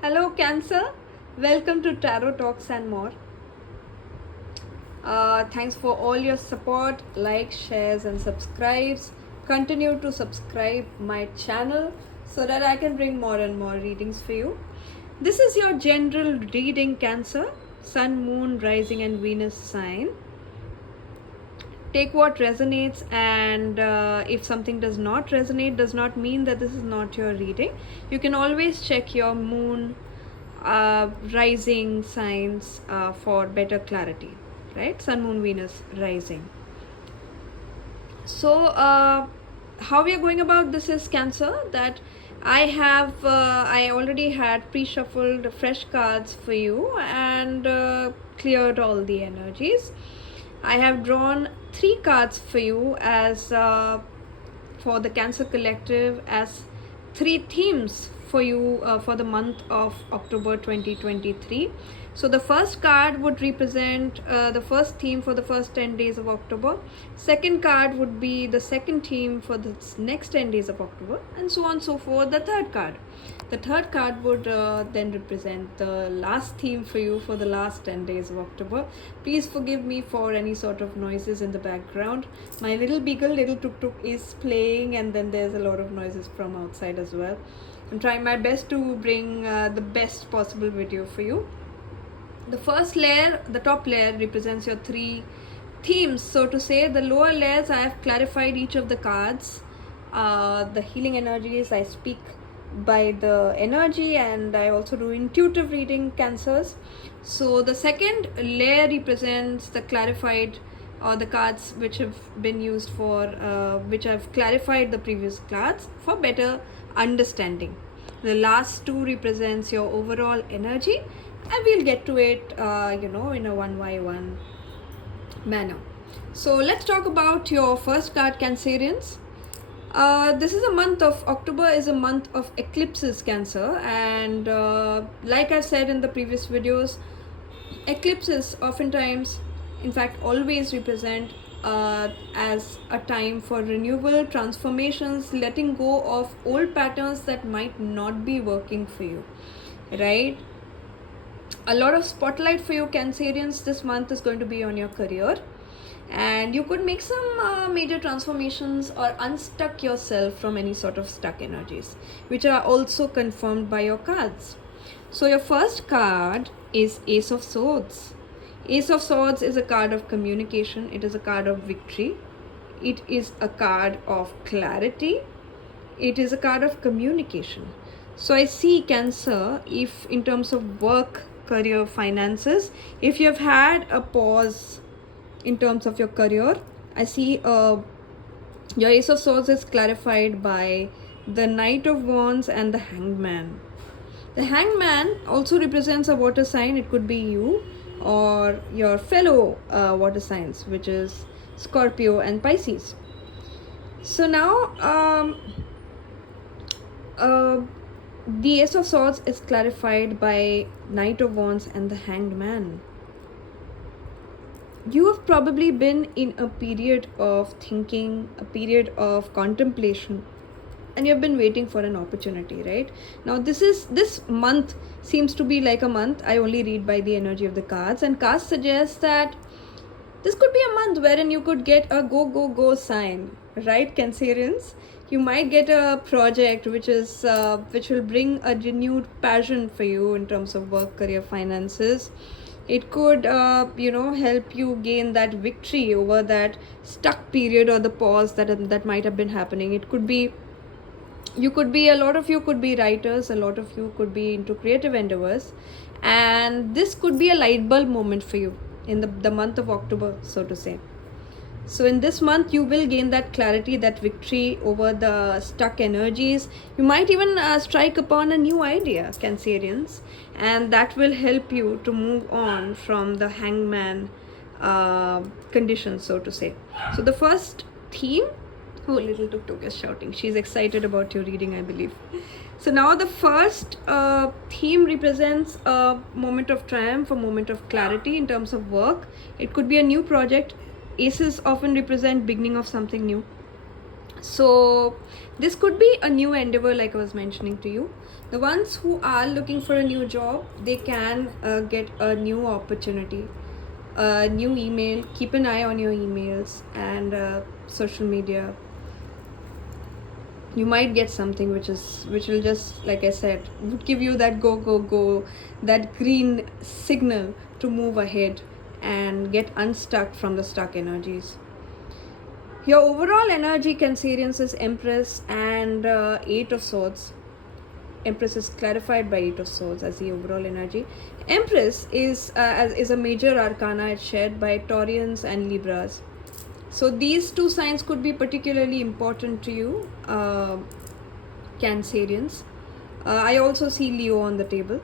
Hello Cancer, welcome to Tarot Talks and more. Thanks for all your support, likes, shares and subscribes. Continue to subscribe my channel so that I can bring more and more readings for you. This is your general reading, Cancer, Sun, Moon, Rising and Venus sign. Take what resonates, and if something does not resonate, does not mean that this is not your reading. You can always check your moon rising signs for better clarity, right? Sun, Moon, Venus rising. So how we are going about this is, Cancer, that I already had pre-shuffled fresh cards for you and cleared all the energies. I have drawn 3 cards for you as for the Cancer Collective as 3 themes for you for the month of October 2023. So the first card would represent the first theme for the first 10 days of October. Second card would be the second theme for the next 10 days of October, and so on and so forth. The third card would then represent the last theme for you for the last 10 days of October. Please forgive me for any sort of noises in the background. My little beagle, little tuk tuk, is playing, and then there's a lot of noises from outside as well. I'm trying my best to bring the best possible video for you. The first layer, the top layer, represents your 3 themes, so to say. The lower layers, I have clarified each of the cards. The healing energies, I speak by the energy, and I also do intuitive reading, Cancers. So the second layer represents the clarified or the cards which have been used for which I've clarified the previous cards for better understanding. The last 2 represents your overall energy, and we'll get to it in a one by one manner. So let's talk about your first card, Cancerians. This is a month of October, is a month of eclipses, Cancer, and like I've said in the previous videos, eclipses oftentimes, in fact always, represent as a time for renewal, transformations, letting go of old patterns that might not be working for you, right? A lot of spotlight for you, Cancerians, this month is going to be on your career, and you could make some major transformations or unstuck yourself from any sort of stuck energies, which are also confirmed by your cards. So your first card is Ace of Swords. Ace of Swords is a card of communication. It is a card of victory. It is a card of clarity. It is a card of communication. So I see, Cancer, if in terms of work, career, finances, if you have had a pause in terms of your career, I see your Ace of Swords is clarified by the Knight of Wands and the Hanged Man. The Hanged Man also represents a water sign. It could be you or your fellow water signs, which is Scorpio and Pisces. So now the Ace of Swords is clarified by Knight of Wands and the Hanged Man. You have probably been in a period of thinking, a period of contemplation, and you have been waiting for an opportunity, right? Now this month seems to be like a month. I only read by the energy of the cards, and cards suggest that this could be a month wherein you could get a go sign, right, Cancerians? You might get a project which will bring a renewed passion for you in terms of work, career, finances. It could help you gain that victory over that stuck period or the pause that might have been happening. It could be, a lot of you could be writers, a lot of you could be into creative endeavors, and this could be a light bulb moment for you in the month of October, so to say. So in this month, you will gain that clarity, that victory over the stuck energies. You might even strike upon a new idea, Cancerians, and that will help you to move on from the hangman conditions, so to say. So the first theme, oh, little tuk tuk is shouting. She's excited about your reading, I believe. So now the first theme represents a moment of triumph, a moment of clarity in terms of work. It could be a new project. Aces often represent beginning of something new. So this could be a new endeavor, like I was mentioning to you. The ones who are looking for a new job, they can get a new opportunity, a new email. Keep an eye on your emails and social media. You might get something which will just, like I said, would give you that go, that green signal to move ahead and get unstuck from the stuck energies. Your overall energy, Cancerians, is Empress and Eight of Swords. Empress is clarified by Eight of Swords as the overall energy. Empress is a major arcana. It's shared by Taurians and Libras. So these two signs could be particularly important to you, Cancerians. I also see Leo on the table.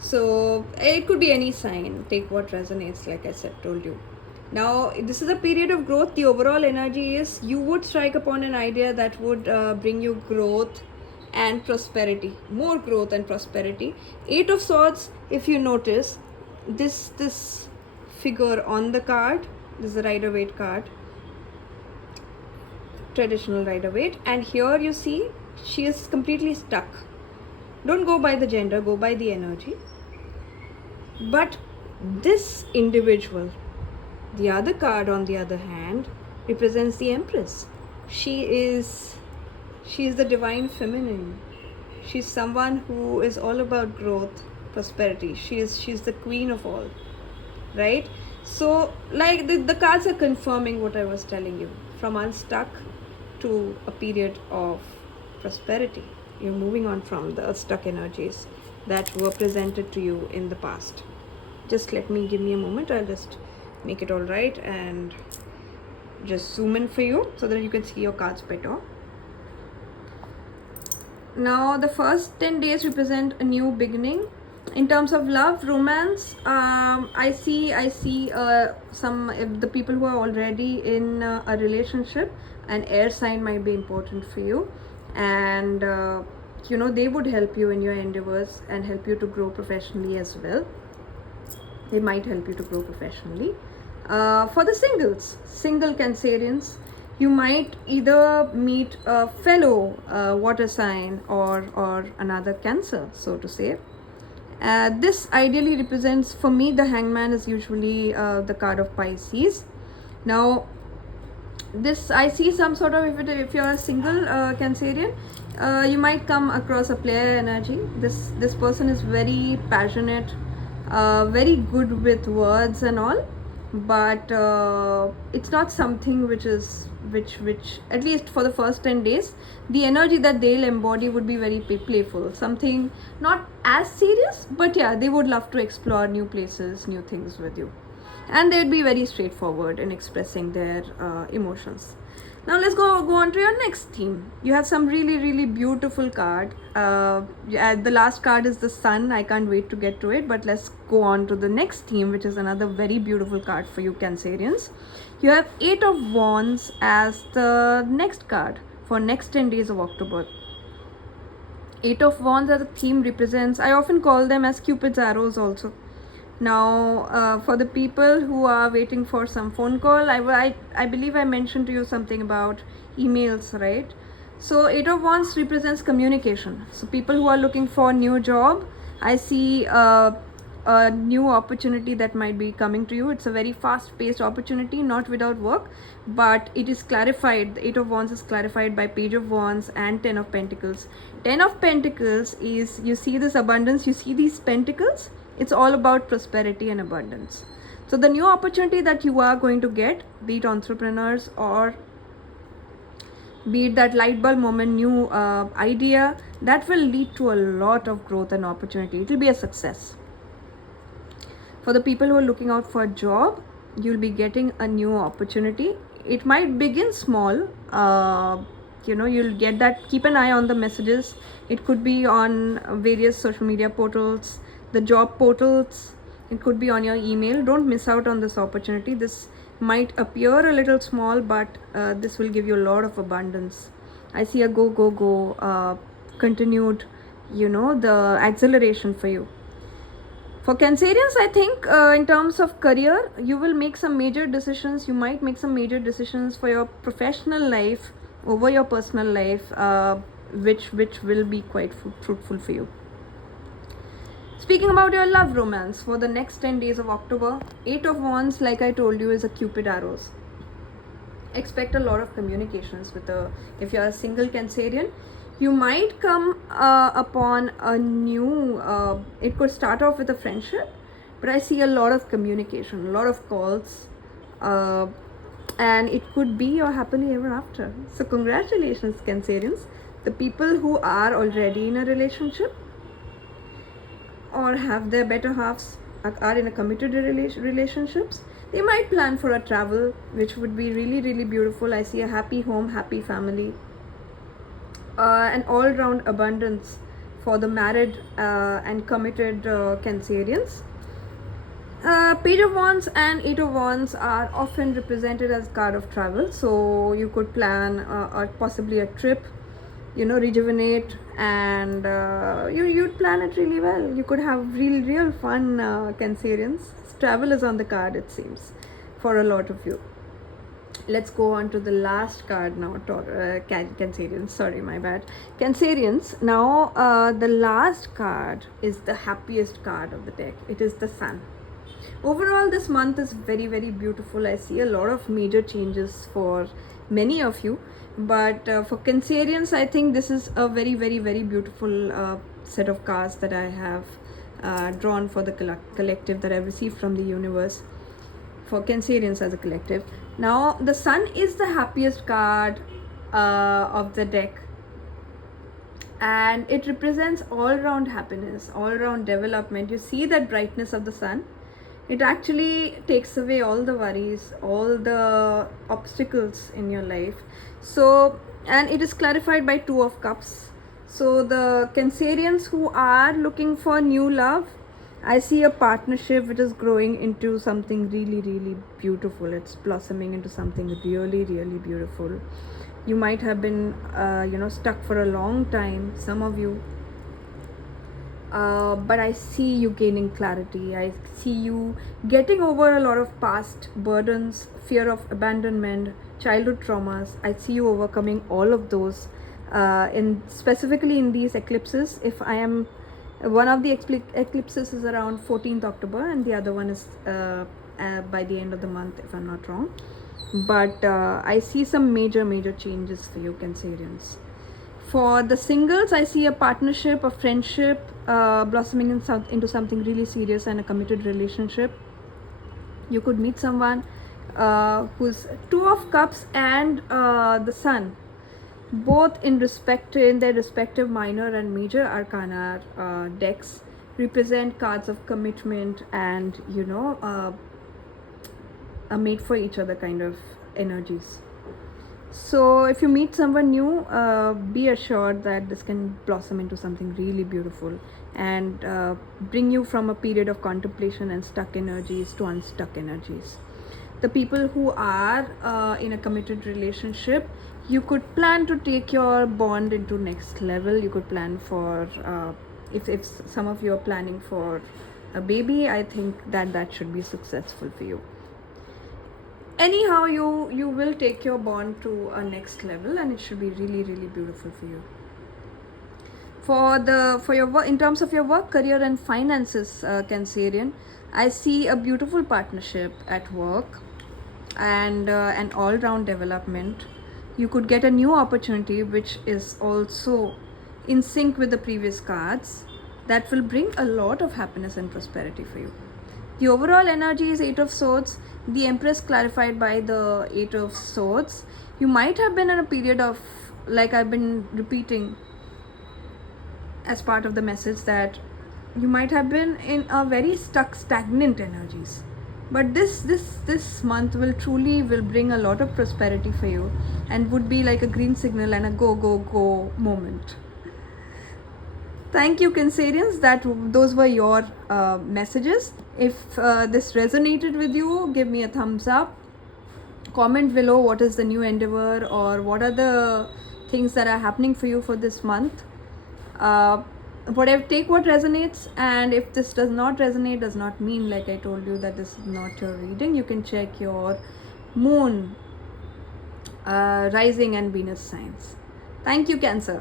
So it could be any sign. Take what resonates, like I said, told you. Now, this is a period of growth. The overall energy is you would strike upon an idea that would bring you growth and prosperity, more growth and prosperity. Eight of Swords, if you notice, this figure on the card, this is a Rider-Waite card, traditional Rider-Waite, and here you see she is completely stuck. Don't go by the gender, go by the energy. But this individual, the other card on the other hand, represents the Empress. She is the divine feminine. She's someone who is all about growth, prosperity. She's the queen of all, right? So like the cards are confirming what I was telling you, from unstuck to a period of prosperity. You're moving on from the stuck energies that were presented to you in the past. Just give me a moment. I'll just make it all right and just zoom in for you so that you can see your cards better. Now the first 10 days represent a new beginning. In terms of love, romance, I see some the people who are already in a relationship, an air sign might be important for you, and they would help you in your endeavors and help you to grow professionally as well. They might help you to grow professionally. For the single Cancerians, you might either meet a fellow water sign or another Cancer, so to say. This ideally represents, for me, the Hangman is usually the card of Pisces. Now, this I see some sort of, if you're a single Cancerian, you might come across a player energy. This person is very passionate, very good with words and all, but it's not something which at least for the first 10 days, the energy that they'll embody would be very playful, something not as serious, but yeah, they would love to explore new places, new things with you, and they'd be very straightforward in expressing their emotions. Now let's go on to your next theme. You have some really beautiful card. The last card is the Sun. I can't wait to get to it, but let's go on to the next theme, which is another very beautiful card for you Cancerians. You have Eight of Wands as the next card for next 10 days of October. Eight of Wands as a theme represents, I often call them as Cupid's arrows also. Now, for the people who are waiting for some phone call, I believe I mentioned to you something about emails, right? So Eight of Wands represents communication. So people who are looking for a new job, I see a new opportunity that might be coming to you. It's a very fast-paced opportunity, not without work, but it is clarified. The Eight of Wands is clarified by Page of Wands and Ten of Pentacles. Ten of Pentacles is, you see this abundance, you see these pentacles. It's all about prosperity and abundance. So the new opportunity that you are going to get, be it entrepreneurs or be it that light bulb moment, new idea, that will lead to a lot of growth and opportunity. It will be a success. For the people who are looking out for a job, you'll be getting a new opportunity. It might begin small. You'll get that. Keep an eye on the messages. It could be on various social media portals, the job portals. It could be on your email. Don't miss out on this opportunity. This might appear a little small, but this will give you a lot of abundance. I see a go continued, the acceleration for you. For Cancerians, I think in terms of career, you will make some major decisions. You might make some major decisions for your professional life over your personal life, which will be quite fruitful for you. Speaking about your love romance for the next 10 days of October, 8 of Wands, like I told you, is a Cupid arrows. Expect a lot of communications with if you're a single Cancerian. You might come upon a new, it could start off with a friendship, but I see a lot of communication, a lot of calls, and it could be your happily ever after. So congratulations, Cancerians. The people who are already in a relationship or have their better halves, are in a committed relationships, they might plan for a travel, which would be really, really beautiful. I see a happy home, happy family, an all-round abundance for the married and committed Cancerians. Page of Wands and Eight of Wands are often represented as card of travel, so you could plan possibly a trip, rejuvenate, and you'd plan it really well. You could have real fun, Cancerians. Travel is on the card, it seems, for a lot of you. Let's go on to the last card now, Cancerians. Sorry, my bad. Cancerians. Now, the last card is the happiest card of the deck. It is the Sun. Overall, this month is very, very beautiful. I see a lot of major changes for many of you, but for Cancerians, I think this is a very, very, very beautiful set of cards that I have drawn for the collective that I've received from the universe for Cancerians as a collective. Now, the Sun is the happiest card of the deck, and it represents all-round happiness, all-round development. You see that brightness of the Sun. It actually takes away all the worries, all the obstacles in your life. So, and it is clarified by Two of Cups. So the Cancerians who are looking for new love, I see a partnership which is growing into something really, really beautiful. It's blossoming into something really, really beautiful. You might have been, stuck for a long time, some of you. But I see you gaining clarity. I see you getting over a lot of past burdens, fear of abandonment, childhood traumas. I see you overcoming all of those. Specifically in these eclipses, if I am one of the eclipses is around 14th October and the other one is by the end of the month, if I'm not wrong. But I see some major changes for you, Cancerians. For the singles, I see a partnership, a friendship blossoming into something really serious and a committed relationship. You could meet someone who's Two of Cups and the Sun, both in their respective minor and major arcana decks, represent cards of commitment and a made for each other kind of energies. So if you meet someone new, be assured that this can blossom into something really beautiful and bring you from a period of contemplation and stuck energies to unstuck energies. The people who are in a committed relationship, you could plan to take your bond into next level. You could plan for, if some of you are planning for a baby, I think that should be successful for you. Anyhow, you will take your bond to a next level and it should be really beautiful for you. For your work, in terms of your work, career and finances, Cancerian, I see a beautiful partnership at work and an all-round development. You could get a new opportunity which is also in sync with the previous cards that will bring a lot of happiness and prosperity for you. The overall energy is Eight of Swords. The Empress clarified by the Eight of Swords. You might have been in a period of, like I've been repeating as part of the message, that you might have been in a very stagnant energies. But this month will bring a lot of prosperity for you and would be like a green signal and a go moment. Thank you, Cancerians. Those were your messages. If this resonated with you, give me a thumbs up. Comment below what is the new endeavor or what are the things that are happening for you for this month. Take what resonates, and if this does not resonate, does not mean, like I told you, that this is not your reading. You can check your moon rising and Venus signs. Thank you, Cancer.